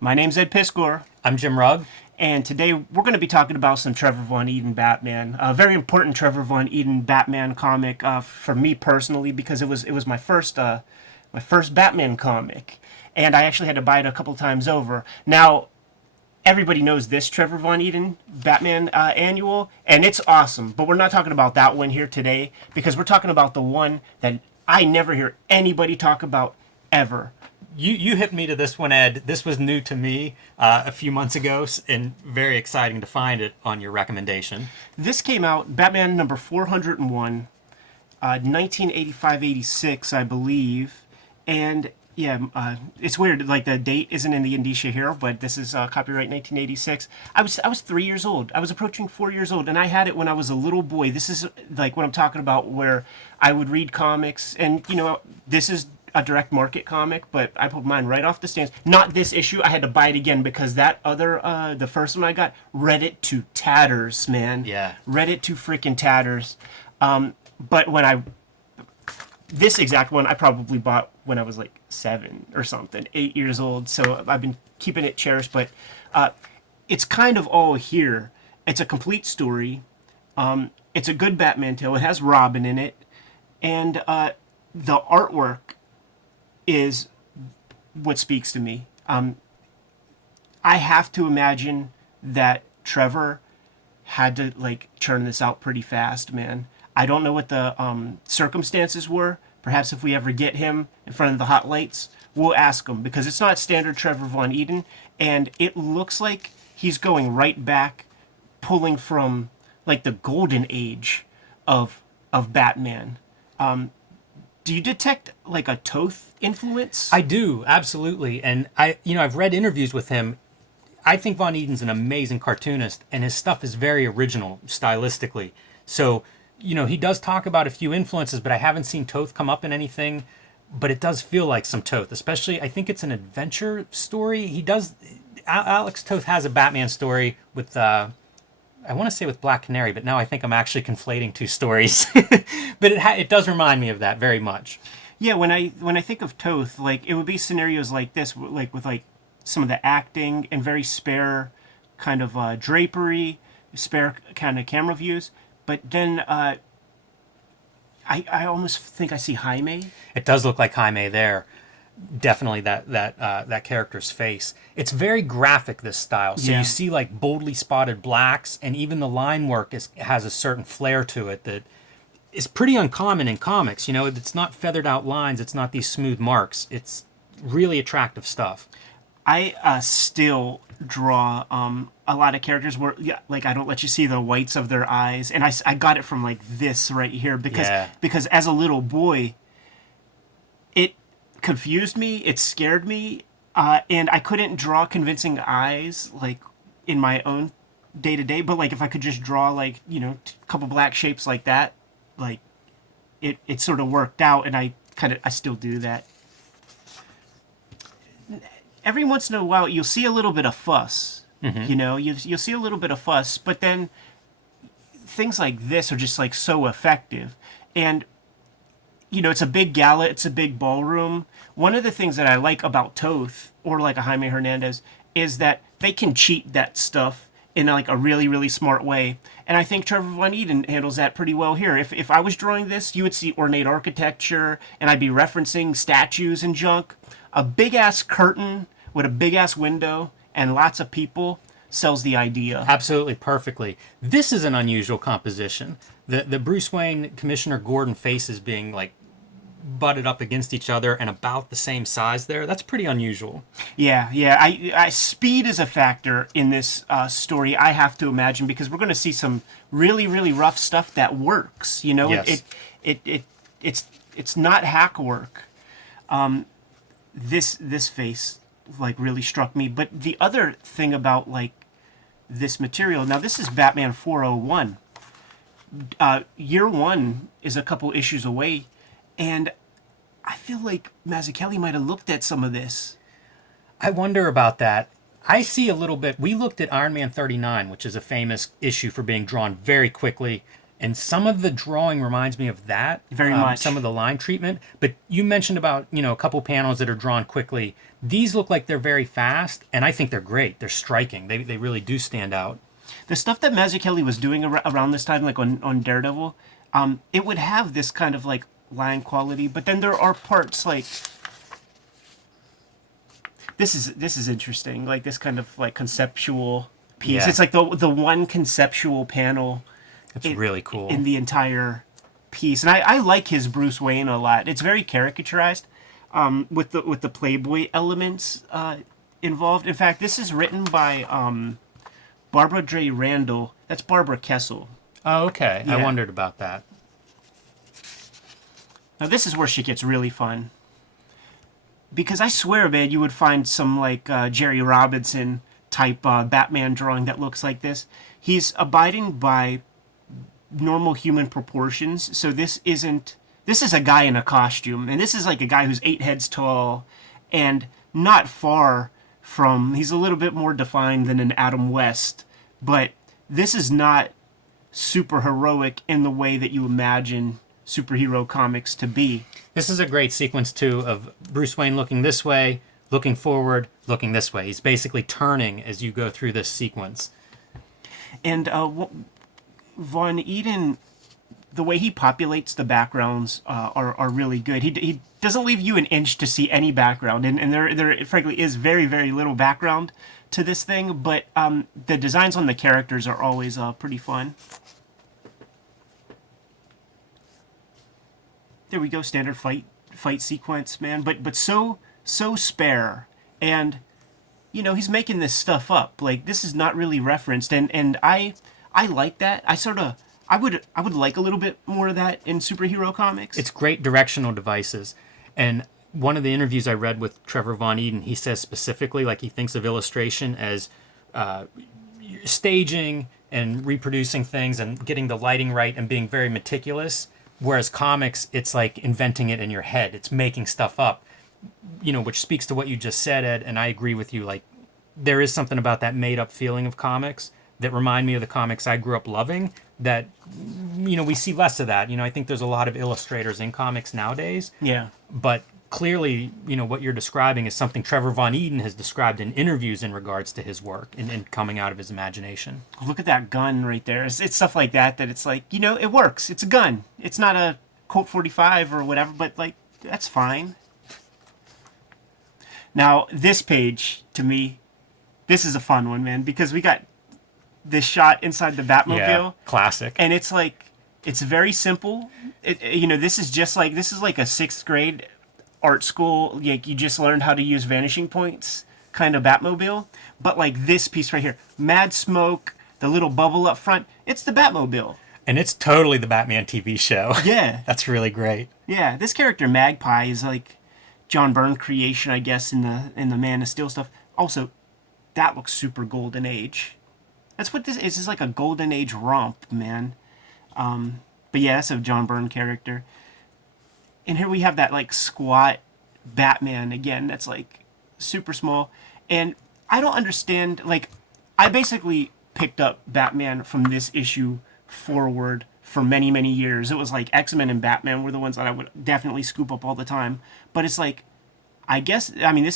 My name's Ed Piskor, I'm Jim Rugg. and today we're going to be talking about some Trevor Von Eeden Batman. A very important Trevor Von Eeden Batman comic for me personally because it was my first Batman comic, and I actually had to buy it a couple times over. Now everybody knows this Trevor Von Eeden Batman annual, and it's awesome. But we're not talking about that one here today because we're talking about the one that I never hear anybody talk about ever. You hit me to this one, Ed. This was new to me a few months ago, and very exciting to find it on your recommendation. This came out, Batman number 401, 1985-86, I believe. And yeah, it's weird. Like the date isn't in the indicia here, but this is copyright 1986. I was 3 years old. I was approaching 4 years old, and I had it when I was a little boy. This is like what I'm talking about, where I would read comics, and this is a direct market comic, but I pulled mine right off the stands. Not this issue. I had to buy it again because that other, the first one I got, read it to tatters, man. Yeah. Read it to freaking tatters. But this exact one I probably bought when I was like 7 or something, 8 years old. So I've been keeping it cherished, but it's kind of all here. It's a complete story. It's a good Batman tale. It has Robin in it. And the artwork is what speaks to me. I have to imagine that Trevor had to like churn this out pretty fast, man. I don't know what the circumstances were. Perhaps if we ever get him in front of the hot lights, we'll ask him, because it's not standard Trevor Von Eeden, and it looks like he's going right back, pulling from like the golden age of Batman. Do you detect like a Toth influence? I do, absolutely. And I've read interviews with him. I think Von Eden's an amazing cartoonist, and his stuff is very original stylistically. So, he does talk about a few influences, but I haven't seen Toth come up in anything. But it does feel like some Toth, especially I think it's an adventure story. Alex Toth has a Batman story with I want to say with Black Canary, but now I think I'm actually conflating two stories. But it does remind me of that very much. Yeah, when I think of Toth, like it would be scenarios like this, like with like some of the acting and very spare kind of drapery, spare kind of camera views. But then I almost think I see Jaime. It does look like Jaime there. Definitely that character's face. It's very graphic, this style. So Yeah. you see like boldly spotted blacks, and even the line work has a certain flair to it that is pretty uncommon in comics. It's not feathered out lines. It's not these smooth marks. It's really attractive stuff. I still draw a lot of characters where like I don't let you see the whites of their eyes, and I got it from like this right here because as a little boy, it confused me, it scared me, and I couldn't draw convincing eyes like in my own day to day. But like if I could just draw like a couple black shapes like that, like it sort of worked out, and I still do that. Every once in a while, you'll see a little bit of fuss. Mm-hmm. You'll see a little bit of fuss, but then things like this are just like so effective, and it's a big gala, it's a big ballroom. One of the things that I like about Toth, or like a Jaime Hernandez, is that they can cheat that stuff in like a really, really smart way. And I think Trevor Von Eeden handles that pretty well here. If I was drawing this, you would see ornate architecture, and I'd be referencing statues and junk. A big-ass curtain with a big-ass window and lots of people sells the idea. Absolutely perfectly. This is an unusual composition. The Bruce Wayne, Commissioner Gordon faces being like butted up against each other and about the same size there. That's pretty unusual. Yeah. I speed is a factor in this story, I have to imagine, because we're going to see some really, really rough stuff that works. Yes. It's not hack work. This face like really struck me. But the other thing about like this material, now this is Batman 401. Year one is a couple issues away, and I feel like Mazzucchelli might have looked at some of this. I wonder about that. I see a little bit. We looked at Iron Man 39, which is a famous issue for being drawn very quickly And some of the drawing reminds me of that. Very much. Some of the line treatment. But you mentioned about, a couple panels that are drawn quickly. These look like they're very fast, and I think they're great. They're striking. They really do stand out. The stuff that Mazzucchelli was doing around this time, like on Daredevil, it would have this kind of like line quality, but then there are parts like this is interesting, like this kind of like conceptual piece. Yeah. It's like the one conceptual panel. It's really cool. In the entire piece, and I like his Bruce Wayne a lot. It's very caricaturized, with the Playboy elements involved. In fact, this is written by Barbara J. Randall. That's Barbara Kessel. Oh, okay. Yeah. I wondered about that. Now this is where she gets really fun. Because I swear, man, you would find some like Jerry Robinson type Batman drawing that looks like this. He's abiding by normal human proportions, so this is a guy in a costume, and this is like a guy who's 8 heads tall and not far from, he's a little bit more defined than an Adam West, but this is not super heroic in the way that you imagine superhero comics to be. This is a great sequence too of Bruce Wayne looking this way, looking forward, looking this way. He's basically turning as you go through this sequence. And Von Eeden, the way he populates the backgrounds are really good. He doesn't leave you an inch to see any background, and there frankly is very, very little background to this thing, but the designs on the characters are always pretty fun. There we go, standard fight sequence, man, but so spare, and he's making this stuff up. Like, this is not really referenced, and I like that. I would like a little bit more of that in superhero comics. It's great directional devices. And one of the interviews I read with Trevor Von Eeden, he says specifically, like, he thinks of illustration as staging and reproducing things and getting the lighting right and being very meticulous. Whereas comics, it's like inventing it in your head. It's making stuff up, which speaks to what you just said, Ed. And I agree with you. Like, there is something about that made up feeling of comics that remind me of the comics I grew up loving that, we see less of that. I think there's a lot of illustrators in comics nowadays. Yeah. But clearly, what you're describing is something Trevor Von Eeden has described in interviews in regards to his work and coming out of his imagination. Look at that gun right there. It's stuff like that it's like, it works. It's a gun. It's not a Colt 45 or whatever, but like, that's fine. Now, this page, to me, this is a fun one, man, because we got this shot inside the Batmobile. Yeah, classic. And it's like, it's very simple. This is like a 6th grade art school, like, you just learned how to use vanishing points kind of Batmobile. But like this piece right here, mad smoke, the little bubble up front, it's the Batmobile. And it's totally the Batman TV show. Yeah. That's really great. Yeah, this character Magpie is like John Byrne creation, I guess, in the Man of Steel stuff. Also, that looks super Golden Age. That's what this is. This is like a Golden Age romp, man. But yeah, that's a John Byrne character. And here we have that like squat Batman again. That's like super small. And I don't understand. Like, I basically picked up Batman from this issue forward for many, many years. It was like X-Men and Batman were the ones that I would definitely scoop up all the time. But it's like, this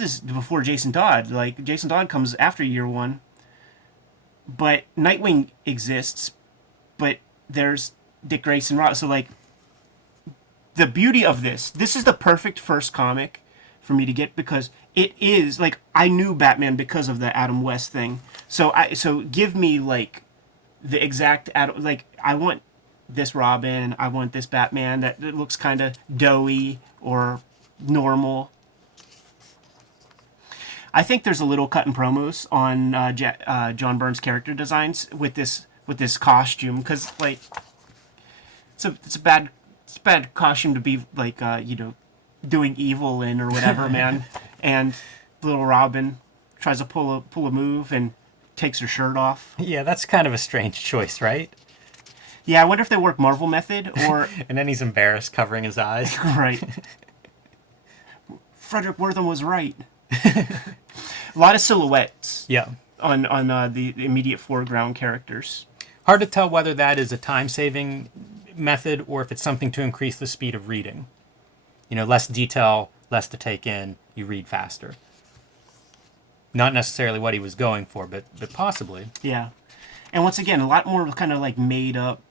is before Jason Todd. Like, Jason Todd comes after year 1. But Nightwing exists, but there's Dick Grayson. So, like, the beauty of this is the perfect first comic for me to get, because it is, like, I knew Batman because of the Adam West thing. So give me, like, the exact, like, I want this Robin, I want this Batman that looks kind of doughy or normal. I think there's a little cut in promos on John Byrne's character designs with this costume, because like it's a bad costume to be like doing evil in or whatever, man. And little Robin tries to pull a move and takes her shirt off. Yeah, that's kind of a strange choice, right? Yeah, I wonder if they work Marvel method or and then he's embarrassed, covering his eyes. Right. Frederick Wortham was right. A lot of silhouettes. Yeah. On the immediate foreground characters. Hard to tell whether that is a time-saving method or if it's something to increase the speed of reading. You know, less detail, less to take in, you read faster. Not necessarily what he was going for, but possibly. Yeah. And once again, a lot more kind of like made up.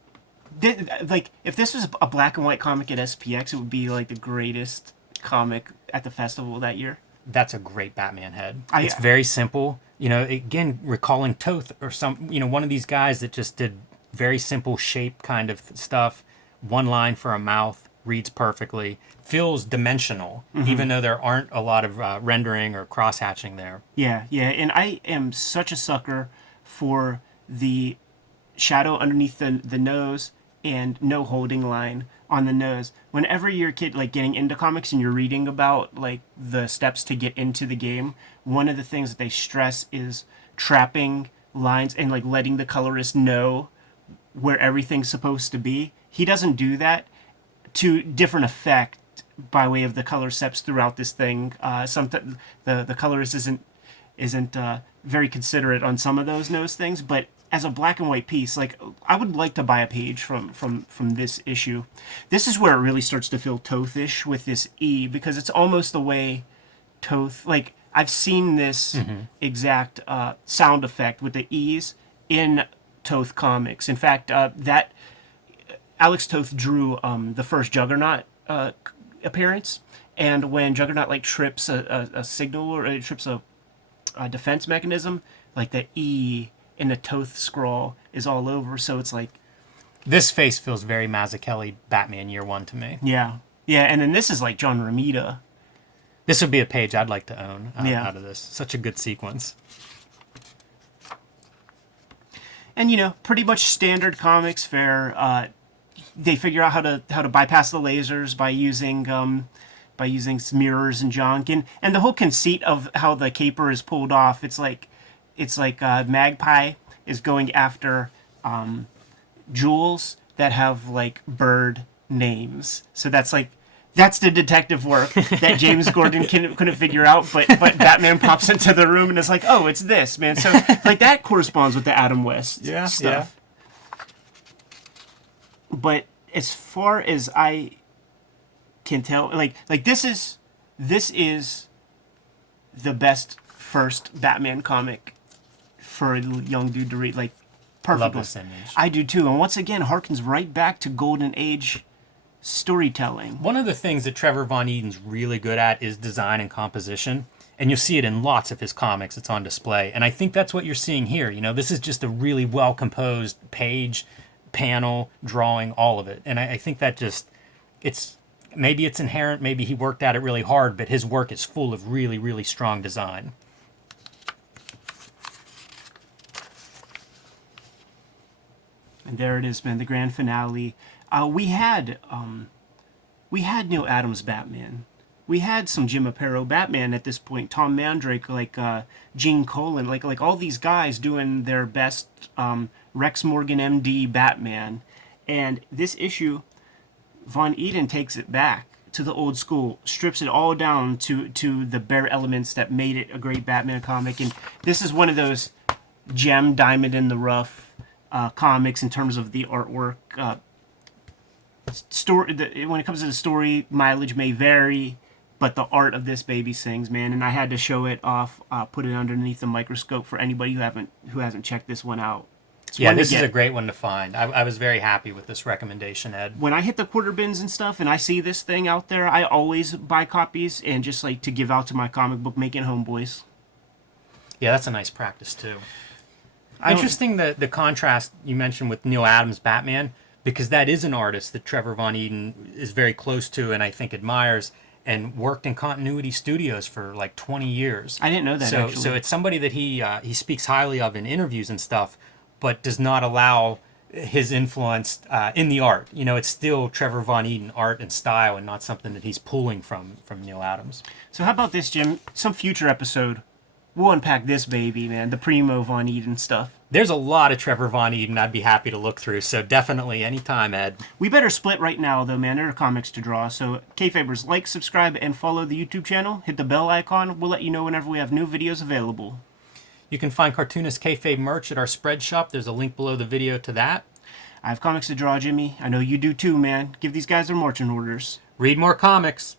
Like, if this was a black and white comic at SPX, it would be like the greatest comic at the festival that year. That's a great Batman head. It's very simple. You know, again, recalling Toth or one of these guys that just did very simple shape kind of stuff. One line for a mouth, reads perfectly, feels dimensional, even though there aren't a lot of rendering or cross-hatching there. Yeah. And I am such a sucker for the shadow underneath the nose and no holding line on the nose. Whenever you're a kid, like, getting into comics and you're reading about, like, the steps to get into the game, one of the things that they stress is trapping lines and, like, letting the colorist know where everything's supposed to be. He doesn't do that to different effect by way of the color steps throughout this thing. Sometimes the colorist isn't very considerate on some of those nose things, but as a black and white piece, like, I would like to buy a page from this issue. This is where it really starts to feel Toth-ish with this E, because it's almost the way Toth, like, I've seen this exact sound effect with the E's in Toth comics. In fact, that Alex Toth drew the first Juggernaut appearance, and when Juggernaut, like, trips a signal or it trips a defense mechanism, like, the E in the Toth scroll is all over. So it's like, this face feels very Mazzucchelli Batman Year One to me. Yeah, and then this is like John Romita. This would be a page I'd like to own out of this. Such a good sequence. And, you know, pretty much standard comics fare. They figure out how to bypass the lasers by using mirrors and junk, and the whole conceit of how the caper is pulled off. It's like Magpie is going after jewels that have, like, bird names. So that's the detective work that James Gordon couldn't figure out, but Batman pops into the room and is like, oh, it's this, man. So, like, that corresponds with the Adam West stuff. Yeah. But as far as I can tell, like this is the best first Batman comic for a young dude to read. Like, perfect. Love this image. I do too, and once again harkens right back to Golden Age storytelling. One of the things that Trevor Von Eden's really good at is design and composition, and you'll see it in lots of his comics. It's on display, and I think that's what you're seeing here. You know, this is just a really well composed page, panel, drawing, all of it, and I think that just maybe it's inherent, maybe he worked at it really hard, but his work is full of really, really strong design. And there it is, man, the grand finale. We had Neil Adams Batman. We had some Jim Aparo Batman at this point. Tom Mandrake, like Gene Colan, like all these guys doing their best Rex Morgan MD Batman. And this issue, Von Eeden takes it back to the old school, strips it all down to the bare elements that made it a great Batman comic. And this is one of those gem, diamond in the rough comics in terms of the artwork. When it comes to the story, mileage may vary, but the art of this baby sings, man. And I had to show it off, put it underneath the microscope for anybody who hasn't checked this one out. Yeah, this is a great one to find. I was very happy with this recommendation, Ed. When I hit the quarter bins and stuff and I see this thing out there, I always buy copies and just like to give out to my comic book making homeboys. Yeah, that's a nice practice too. Interesting the contrast you mentioned with Neil Adams' Batman, because that is an artist that Trevor Von Eeden is very close to and I think admires, and worked in Continuity Studios for like 20 years. I didn't know that, actually. So it's somebody that he speaks highly of in interviews and stuff, but does not allow his influence in the art. You know, it's still Trevor Von Eeden art and style, and not something that he's pulling from Neil Adams. So how about this, Jim? Some future episode, we'll unpack this baby, man, the Primo Von Eeden stuff. There's a lot of Trevor Von Eeden I'd be happy to look through, so definitely anytime, Ed. We better split right now, though, man. There are comics to draw. So, Kayfabers, like, subscribe, and follow the YouTube channel. Hit the bell icon. We'll let you know whenever we have new videos available. You can find Cartoonist Kayfabe merch at our spread shop. There's a link below the video to that. I have comics to draw, Jimmy. I know you do too, man. Give these guys their marching orders. Read more comics.